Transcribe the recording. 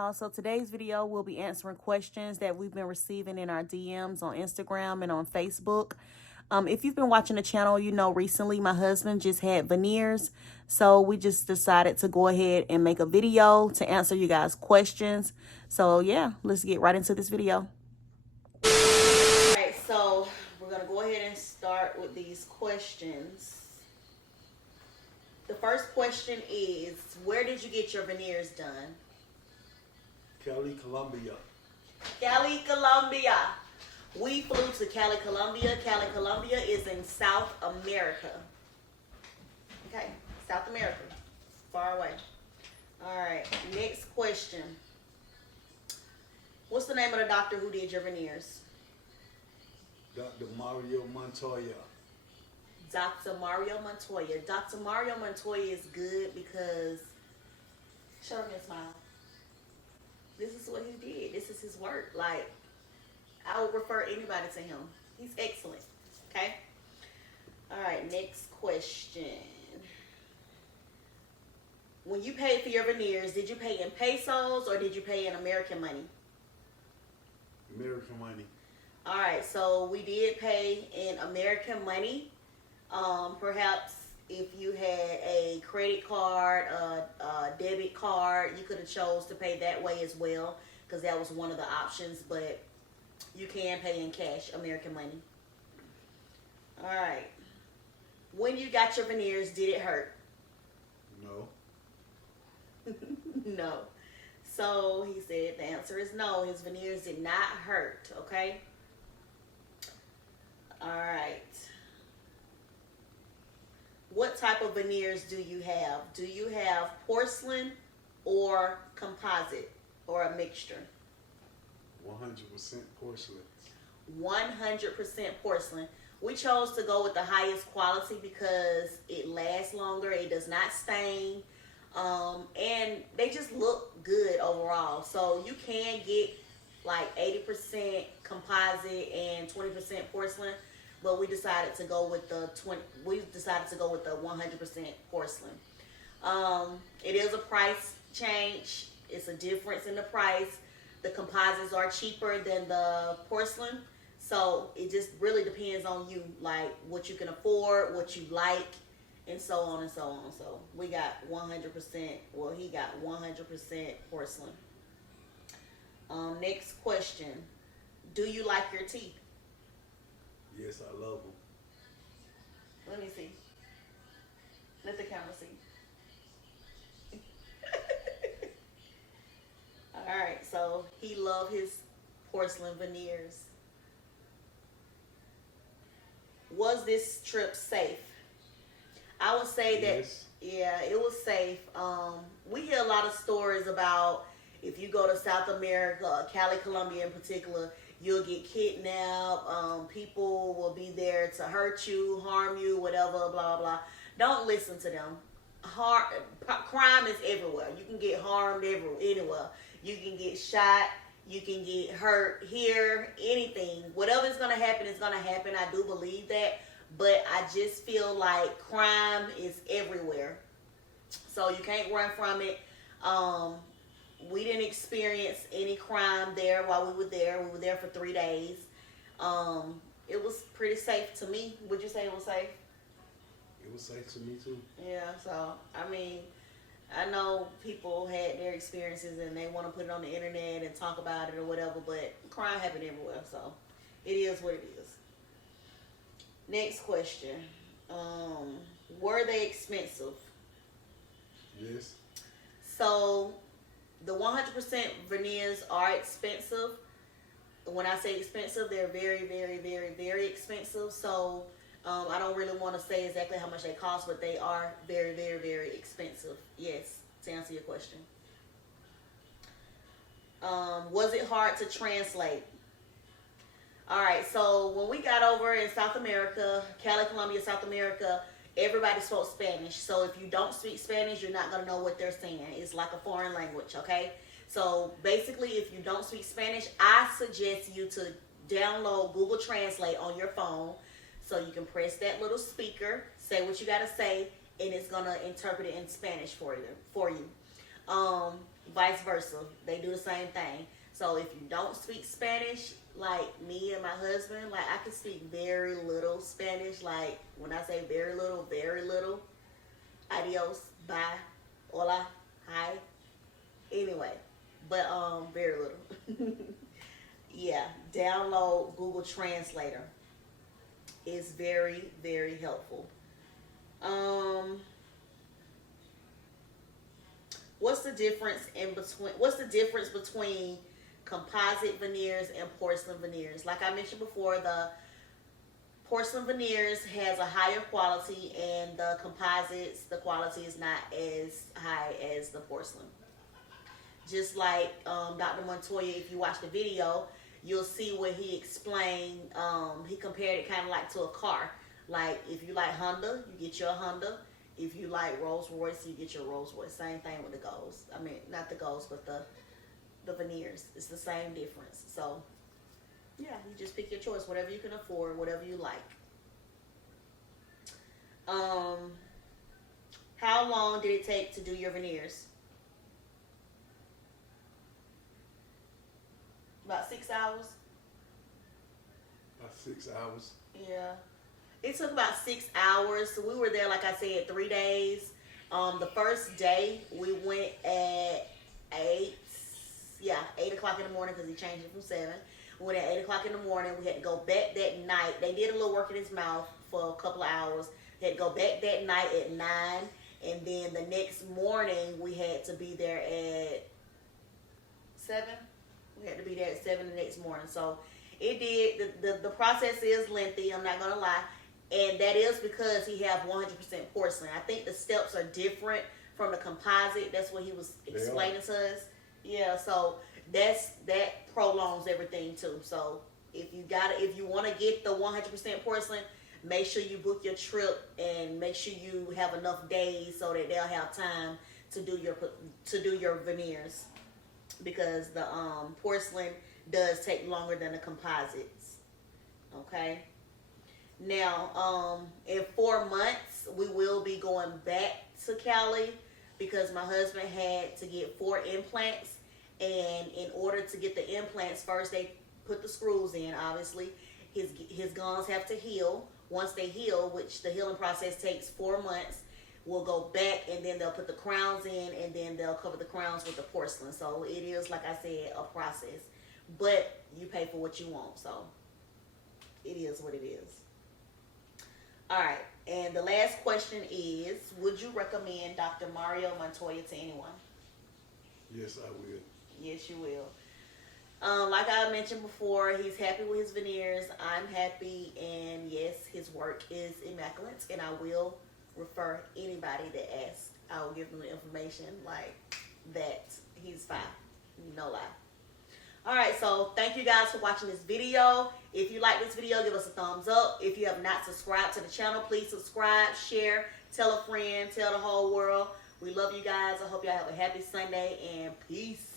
y'all. So today's video will be answering questions that we've been receiving in our DMs on Instagram and on Facebook. If you've been watching the channel, you know recently my husband just had veneers. So we just decided to go ahead and make a video to answer you guys' questions. So yeah, let's get right into this video. Alright, so we're going to go ahead and start with these questions. The first question is, where did you get your veneers done? Cali, Colombia. Cali, Colombia. We flew to Cali, Colombia. Cali, Colombia is in South America. Okay, South America. Far away. Alright, next question. What's the name of the doctor who did your veneers? Dr. Mario Montoya. Dr. Mario Montoya. Dr. Mario Montoya is good because, show me a smile. This is what he did. This is his work. Like, I would refer anybody to him. He's excellent. Okay? Alright, next question. When you paid for your veneers, did you pay in pesos or did you pay in American money? American money. Alright, so we did pay in American money. Perhaps if you had a credit card, a debit card, you could have chose to pay that way as well, because that was one of the options, but you can pay in cash, American money. All right. When you got your veneers, did it hurt? No. No. So he said the answer is no. His veneers did not hurt, okay? All right. What type of veneers do you have? Do you have porcelain or composite or a mixture? 100% porcelain. 100% porcelain. We chose to go with the highest quality because it lasts longer. It does not stain. And they just look good overall. So you can get like 80% composite and 20% porcelain. But we decided to go with the 100% porcelain. It is a price change. It's a difference in the price. The composites are cheaper than the porcelain. So it just really depends on you, like what you can afford, what you like, and so on and so on. So we got 100%, well, he got 100% porcelain. Next question. Do you like your teeth? Yes, I love them. Let me see. Let the camera see. Alright, so he loved his porcelain veneers. Was this trip safe? I would say that, yes. Yeah, it was safe. We hear a lot of stories about if you go to South America, Cali, Colombia in particular, you'll get kidnapped. People will be there to hurt you, harm you, whatever, blah, blah, blah. Don't listen to them. Crime is everywhere. You can get harmed anywhere. You can get shot. You can get hurt here, anything. Whatever is going to happen is going to happen. I do believe that. But I just feel like crime is everywhere. So you can't run from it. We didn't experience any crime there while we were there. We were there for 3 days. It was pretty safe to me. Would you say it was safe? It was safe to me too. Yeah, so, I mean, I know people had their experiences and they want to put it on the internet and talk about it or whatever, but crime happened everywhere, so it is what it is. Next question. Were they expensive? Yes. So, the 100% veneers are expensive. When I say expensive, they're very, very, very, very expensive. So, I don't really want to say exactly how much they cost, but they are very, very, very expensive. Yes, to answer your question. Was it hard to translate? Alright, so when we got over in South America, Cali, Colombia, South America, everybody spoke Spanish. So if you don't speak Spanish, you're not going to know what they're saying. It's like a foreign language, okay? So basically, if you don't speak Spanish, I suggest you to download Google Translate on your phone. So you can press that little speaker, say what you got to say, and it's going to interpret it in Spanish for you. vice versa. They do the same thing. So if you don't speak Spanish, like me and my husband, like I can speak very little Spanish. Like when I say very little, very little. Adios, bye, hola, hi. Anyway, but very little. Yeah, download Google Translator. It's very, very helpful. What's the difference between composite veneers and porcelain veneers? Like I mentioned before, the porcelain veneers has a higher quality, and the composites, the quality is not as high as the porcelain. Just like Dr. Montoya, if you watch the video, you'll see where he explained, he compared it kind of like to a car. Like if you like Honda, you get your Honda. If you like Rolls Royce, you get your Rolls Royce. Same thing with the golds. I mean, not the golds, but the veneers. It's the same difference. So, yeah, you just pick your choice, whatever you can afford, whatever you like. How long did it take to do your veneers? About 6 hours. About 6 hours. Yeah. It took about 6 hours. So we were there, like I said, 3 days. The first day we went at 8 o'clock in the morning because he changed it from 7. We went at 8 o'clock in the morning. We had to go back that night. They did a little work in his mouth for a couple of hours. We had to go back that night at 9. And then the next morning we had to be there at 7. We had to be there at 7 the next morning. So it did. The process is lengthy. I'm not going to lie. And that is because he have 100% porcelain. I think the steps are different from the composite. That's what he was explaining to us. Yeah, so that prolongs everything too. So if you want to get the 100% porcelain, make sure you book your trip and make sure you have enough days so that they'll have time to do your veneers, because the porcelain does take longer than the composites. Okay. Now, in 4 months, we will be going back to Cali because my husband had to get 4 implants. And in order to get the implants, first they put the screws in, obviously. His gums have to heal. Once they heal, which the healing process takes 4 months, we'll go back and then they'll put the crowns in and then they'll cover the crowns with the porcelain. So it is, like I said, a process. But you pay for what you want, so it is what it is. All right, and the last question is, would you recommend Dr. Mario Montoya to anyone? Yes, I will. Yes, you will. Like I mentioned before, he's happy with his veneers. I'm happy, and yes, his work is immaculate, and I will refer anybody that asks. I will give them the information like that. He's fine. No lie. All right, so thank you guys for watching this video. If you like this video, give us a thumbs up. If you have not subscribed to the channel, please subscribe, share, tell a friend, tell the whole world. We love you guys. I hope y'all have a happy Sunday, and peace.